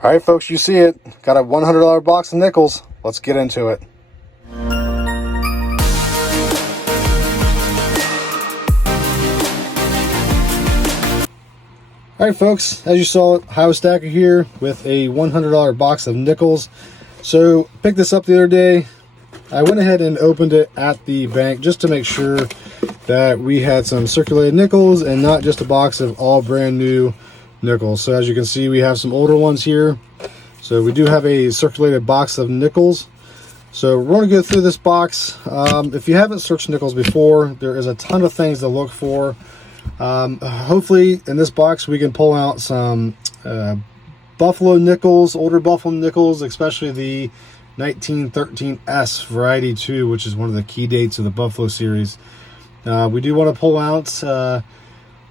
All right, folks, you see it. Got a $100 box of nickels. Let's get into it. All right, folks, as you saw, Ohio Stacker here with a $100 box of nickels. So picked this up the other day. I went ahead and opened it at the bank just to make sure that we had some circulated nickels and not just a box of all brand new nickels. So as you can see, we have some older ones here. So we do have a circulated box of nickels. So we're going to go through this box. If you haven't searched nickels before, there is a ton of things to look for. Hopefully in this box we can pull out some Buffalo nickels, older Buffalo nickels, especially the 1913S Variety 2, which is one of the key dates of the Buffalo series. We do want to pull out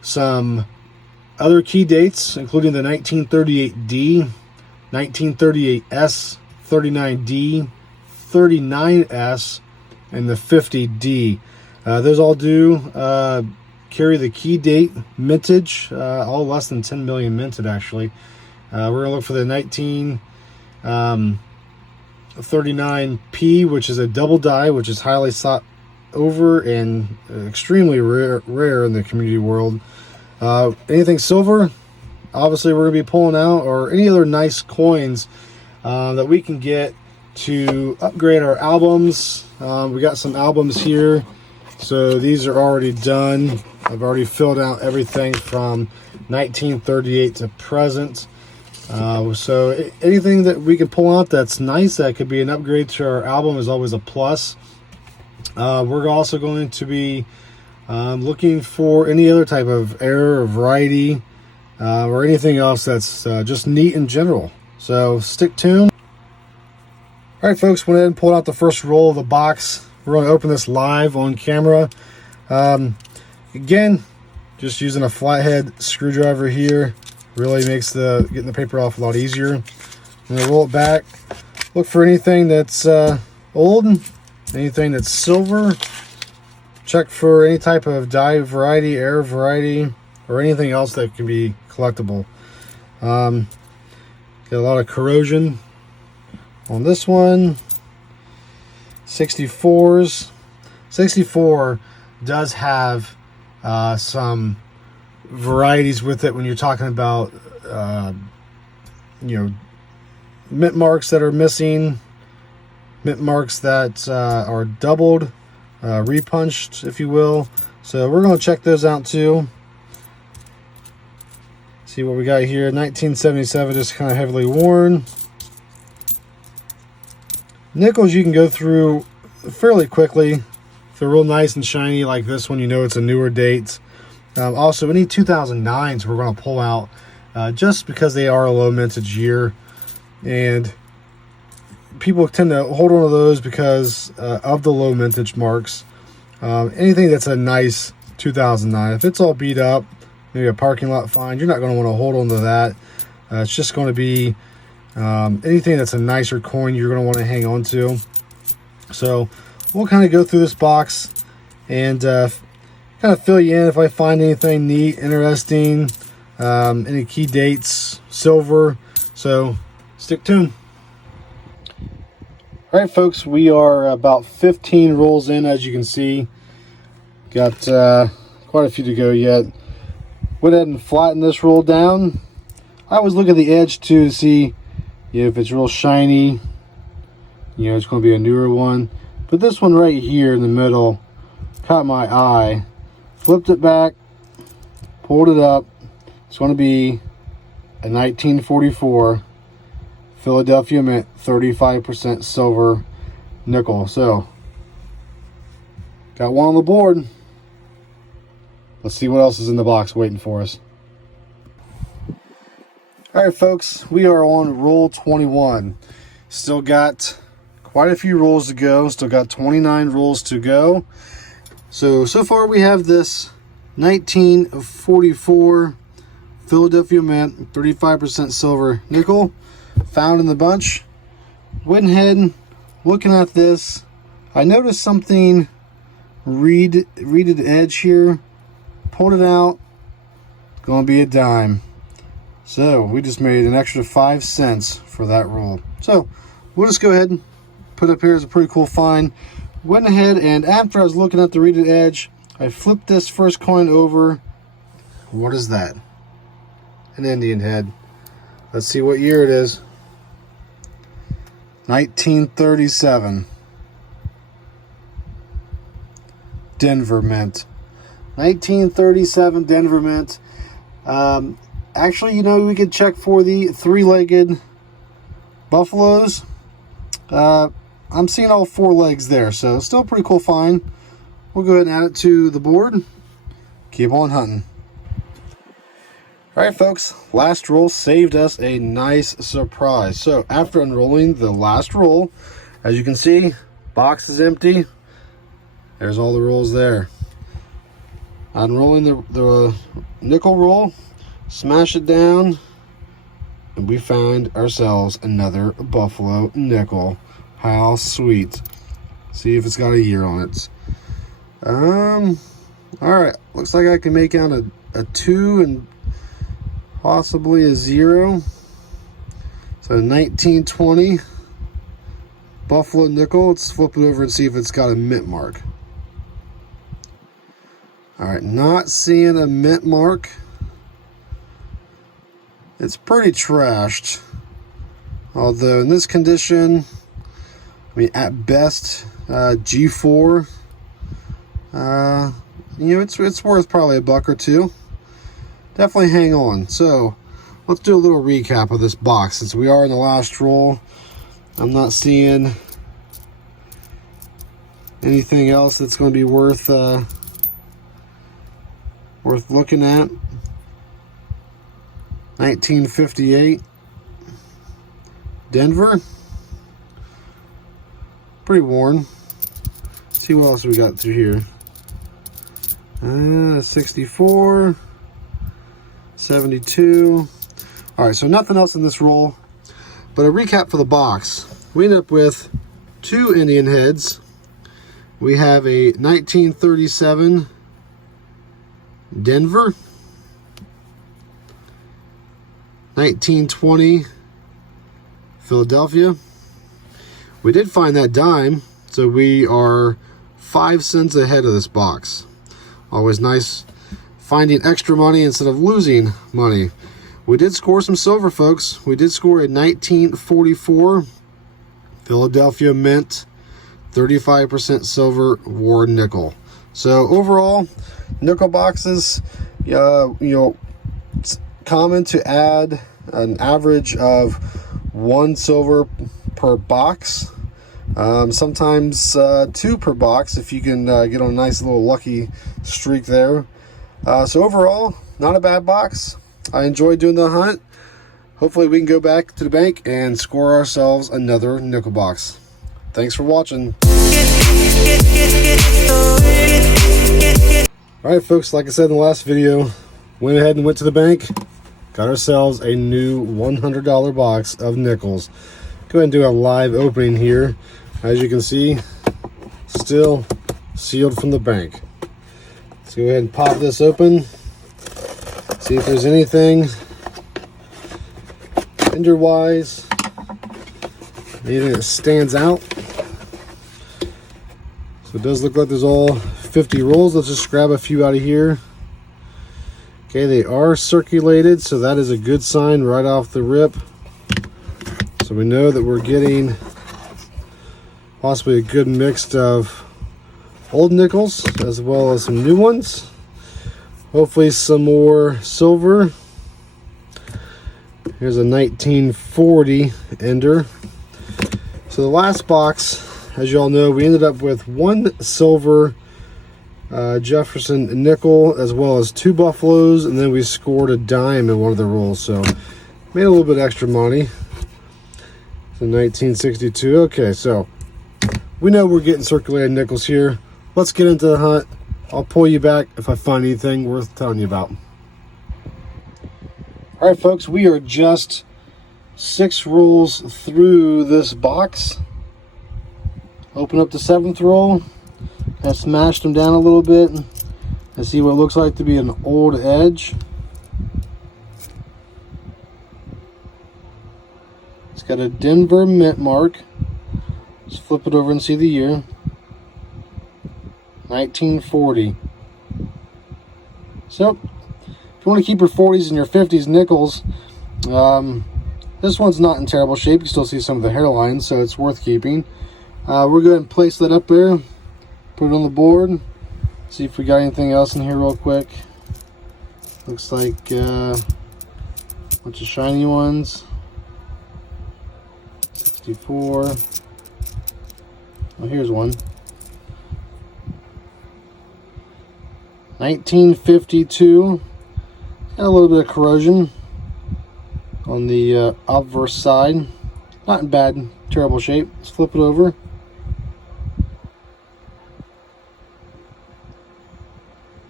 some other key dates, including the 1938D, 1938S, 39D, 39S, and the 50D. Those all do carry the key date mintage, all less than 10 million minted actually. We're going to look for the 1939P, which is a double die, which is highly sought over and extremely rare in the community world. Anything silver, obviously we're going to be pulling out, or any other nice coins that we can get to upgrade our albums. We got some albums here, so these are already done. I've already filled out everything from 1938 to present. So anything that we can pull out that's nice, that could be an upgrade to our album, is always a plus. We're also going to be looking for any other type of error or variety, or anything else that's just neat in general. So stick tuned. All right, folks, went ahead and pulled out the first roll of the box. We're going to open this live on camera. Again, just using a flathead screwdriver here really makes getting the paper off a lot easier. I'm going to roll it back. Look for anything that's old, anything that's silver. Check for any type of die variety, error variety, or anything else that can be collectible. Get a lot of corrosion on this one. 64s. 64 does have some varieties with it when you're talking about mint marks that are missing, mint marks that are doubled, repunched, if you will. So we're going to check those out too. See what we got here. 1977, just kind of heavily worn. Nickels you can go through fairly quickly. If they're real nice and shiny like this one, you know it's a newer date. Also, any 2009s we're going to pull out just because they are a low mintage year, and people tend to hold on to those because of the low mintage marks. Anything that's a nice 2009, if it's all beat up, maybe a parking lot find, you're not going to want to hold on to that. It's just going to be anything that's a nicer coin you're going to want to hang on to. So we'll kind of go through this box and kind of fill you in if I find anything neat, interesting, any key dates, silver. So stick tuned. All right, folks, we are about 15 rolls in, as you can see. Got quite a few to go yet. Went ahead and flatten this roll down. I always look at the edge too to see if it's real shiny. It's going to be a newer one. But this one right here in the middle caught my eye. Flipped it back, pulled it up. It's going to be a 1944 Philadelphia Mint 35% silver nickel. So, got one on the board. Let's see what else is in the box waiting for us. All right, folks, we are on roll 21. Still got quite a few rolls to go. Still got 29 rolls to go. So far we have this 1944 Philadelphia Mint 35% silver nickel found in the bunch. Went ahead, looking at this, I noticed something reeded edge here. Pulled it out. Gonna be a dime. So we just made an extra 5 cents for that roll. So we'll just go ahead and put up here as a pretty cool find. Went ahead and after I was looking at the reeded edge, I flipped this first coin over. What is that? An Indian head. Let's see what year it is. 1937. Denver Mint. 1937 Denver Mint. Actually, you know, we could check for the three-legged buffaloes. I'm seeing all four legs there, so still a pretty cool find. We'll go ahead and add it to the board. Keep on hunting. All right, folks, last roll saved us a nice surprise. So after unrolling the last roll, as you can see, box is empty. There's all the rolls there. Unrolling the nickel roll, smash it down, and we find ourselves another buffalo nickel. How sweet. See if it's got a year on it. All right, looks like I can make out a 2 and possibly a 0. So 1920 buffalo nickel. Let's flip it over and see if it's got a mint mark. All right, not seeing a mint mark. It's pretty trashed. Although in this condition, I mean, at best, G4. You know, it's worth probably $1 or $2. Definitely hang on. So let's do a little recap of this box since we are in the last roll. I'm not seeing anything else that's going to be worth looking at. 1958 Denver. Pretty worn. Let's see what else we got through here. 64, 72. All right, so nothing else in this roll. But a recap for the box. We ended up with 2 Indian heads. We have a 1937 Denver, 1920 Philadelphia. We did find that dime, so we are 5 cents ahead of this box. Always nice finding extra money instead of losing money. We did score some silver, folks. We did score a 1944 Philadelphia Mint 35% silver war nickel. So overall, nickel boxes, you know, it's common to add an average of 1 silver per box. Sometimes 2 per box if you can get on a nice little lucky streak there. So overall, not a bad box. I enjoyed doing the hunt. Hopefully we can go back to the bank and score ourselves another nickel box. Thanks for watching. Alright folks, like I said in the last video, went ahead and went to the bank, got ourselves a new $100 box of nickels. Go ahead and do a live opening here. As you can see, still sealed from the bank. Let's go ahead and pop this open. See if there's anything ender-wise, anything that stands out. So it does look like there's all 50 rolls. Let's just grab a few out of here. Okay, they are circulated, so that is a good sign right off the rip. So we know that we're getting possibly a good mix of old nickels as well as some new ones. Hopefully some more silver. Here's a 1940 ender. So the last box, as you all know, we ended up with 1 silver Jefferson nickel as well as 2 buffaloes, and then we scored a dime in one of the rolls, so made a little bit extra money. So 1962. Okay, so we know we're getting circulated nickels here. Let's get into the hunt. I'll pull you back if I find anything worth telling you about. All right, folks, we are just 6 rolls through this box. Open up the 7th roll. I smashed them down a little bit and see what looks like to be an old edge. It's got a Denver mint mark. Let's flip it over and see the year. 1940. So, if you want to keep your 40s and your 50s nickels, this one's not in terrible shape. You can still see some of the hairlines, so it's worth keeping. We're going to place that up there, put it on the board, see if we got anything else in here real quick. Looks like a bunch of shiny ones. 64. Well, here's one. 1952. Got a little bit of corrosion on the obverse side. Not in bad, terrible shape. Let's flip it over.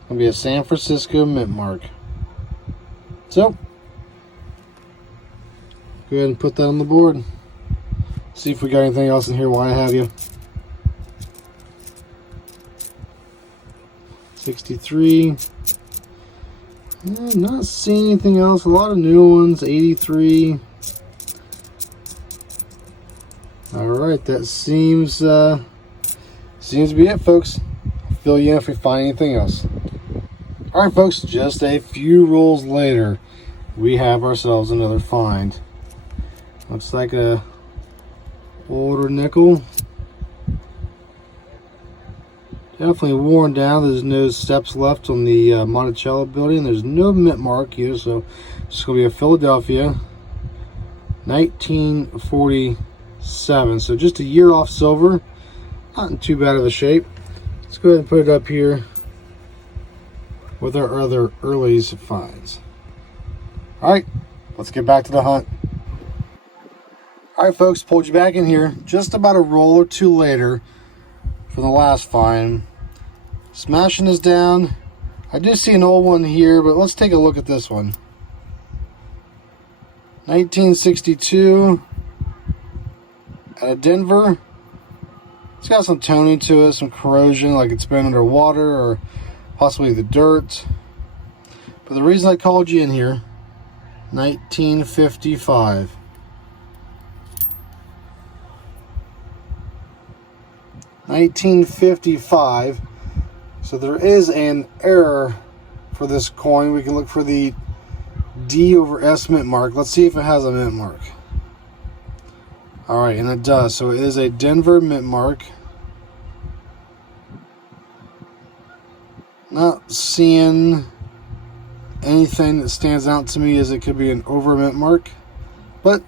Gonna be a San Francisco mint mark. So, go ahead and put that on the board. See if we got anything else in here while I have you. 63. Not seeing anything else. A lot of new ones. 83. All right, that seems to be it, folks. I'll fill you in if we find anything else. All right, folks. Just a few rolls later, we have ourselves another find. Looks like a older nickel. Definitely worn down. There's no steps left on the Monticello building. There's no mint mark here, so it's going to be a Philadelphia 1947. So just a year off silver. Not in too bad of a shape. Let's go ahead and put it up here with our other early finds. All right, let's get back to the hunt. All right, folks, pulled you back in here just about a roll or two later from the last find. Smashing this down. I do see an old one here, but let's take a look at this one. 1962 out of Denver. It's got some toning to it, some corrosion, like it's been underwater or possibly the dirt. But the reason I called you in here, 1955. 1955. So there is an error for this coin. We can look for the D over S mint mark. Let's see if it has a mint mark. All right, and it does. So it is a Denver mint mark. Not seeing anything that stands out to me as it could be an over mint mark, but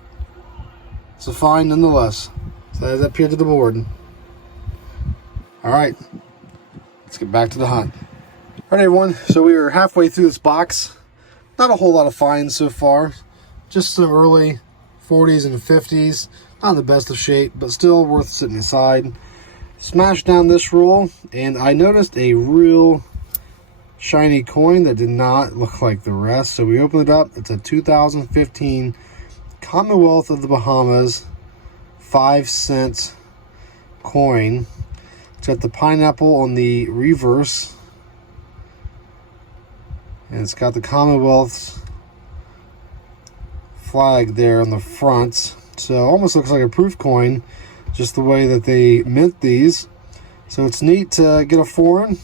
it's a find nonetheless. So that is up here to the board. All right, let's get back to the hunt. All right, everyone, so we are halfway through this box. Not a whole lot of finds so far. Just some early 40s and 50s. Not in the best of shape, but still worth sitting aside. Smashed down this roll, and I noticed a real shiny coin that did not look like the rest. So we opened it up. It's a 2015 Commonwealth of the Bahamas 5-cent coin. It's got the pineapple on the reverse, and it's got the Commonwealth's flag there on the front. So almost looks like a proof coin, just the way that they mint these. So it's neat to get a foreign.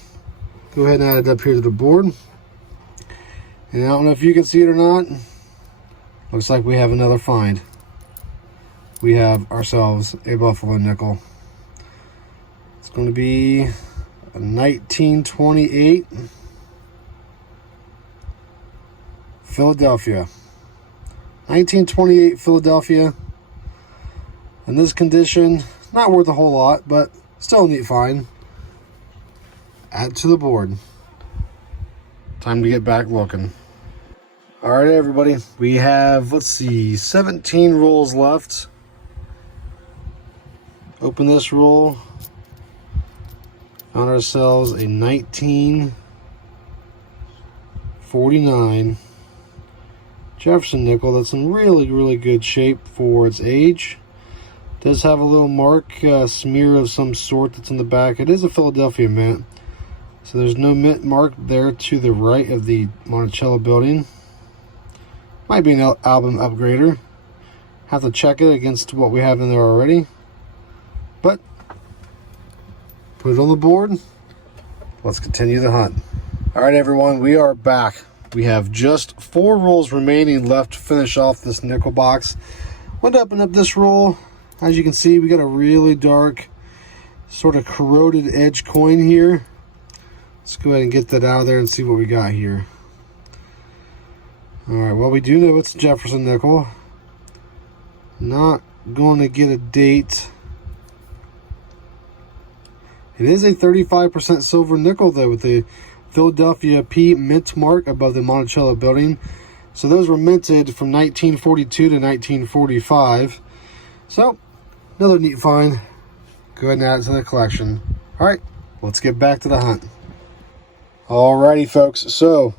Go ahead and add it up here to the board. And I don't know if you can see it or not. Looks like we have another find. We have ourselves a Buffalo nickel. It's going to be a 1928 Philadelphia. 1928 Philadelphia. In this condition, not worth a whole lot, but still a neat find. Add to the board. Time to get back looking. All right, everybody. We have, let's see, 17 rolls left. Open this roll. Found ourselves a 1949 Jefferson nickel. That's in really, really good shape for its age. Does have a little mark, smear of some sort that's in the back. It is a Philadelphia mint. So there's no mint mark there to the right of the Monticello building. Might be an album upgrader. Have to check it against what we have in there already. But put it on the board. Let's continue the hunt. All right, everyone, we are back. We have just 4 rolls remaining left to finish off this nickel box. Went up and up this roll. As you can see, we got a really dark, sort of corroded edge coin here. Let's go ahead and get that out of there and see what we got here. All right, well, we do know it's Jefferson nickel. Not going to get a date. It is a 35% silver nickel, though, with the Philadelphia P mint mark above the Monticello building. So those were minted from 1942 to 1945. So, another neat find. Go ahead and add it to the collection. All right, let's get back to the hunt. Alrighty, folks. So,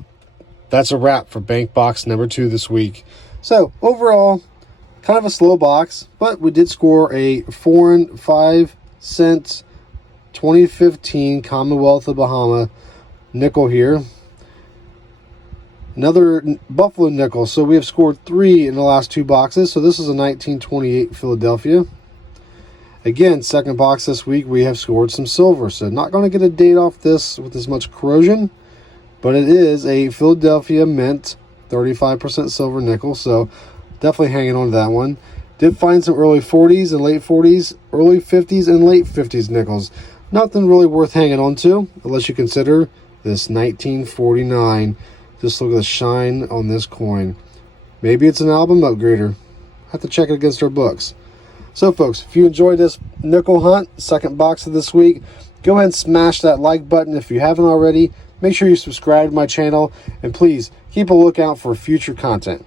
that's a wrap for bank box number 2 this week. So, overall, kind of a slow box, but we did score a foreign 5-cent 2015 Commonwealth of Bahama nickel here. Another Buffalo nickel. So we have scored 3 in the last 2 boxes. So this is a 1928 Philadelphia. Again, second box this week, we have scored some silver. So not going to get a date off this with as much corrosion, but it is a Philadelphia mint 35% silver nickel. So definitely hanging on to that one. Did find some early 40s and late 40s, early 50s and late 50s nickels. Nothing really worth hanging on to, unless you consider this 1949. Just look at the shine on this coin. Maybe it's an album upgrader. Have to check it against our books. So, folks, if you enjoyed this nickel hunt, second box of this week, go ahead and smash that like button if you haven't already. Make sure you subscribe to my channel, and please keep a lookout for future content.